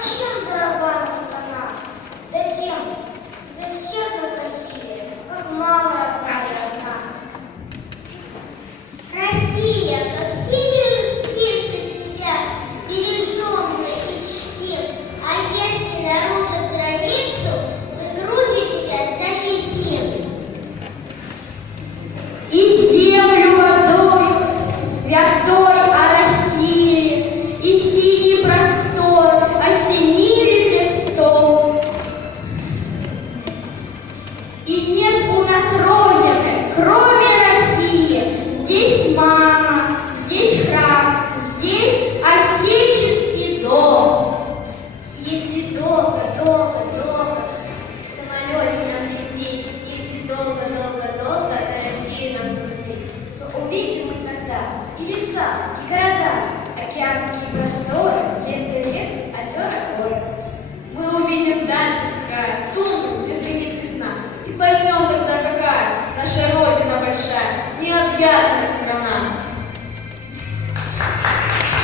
чем дорога страна? Да тем, для всех на России, как мама родная одна. Россия, как синюю птицу тебя бережем мы и чтим, а если нарушит границу, мы грудью тебя защитим. И землю водой святой о России, и синий простор осенили листом. И нет у нас родины, кроме России. Здесь мама, здесь храм, здесь отеческий дом. Если долго в самолете нам лететь, если долго до России нам смотреть, то увидим мы тогда и леса, и города, океанские просторы, ленты рек, озера, горы. Мы увидим даль края, тундру, где звенит весна, и поймем тогда, какая наша Родина большая, необъятная страна.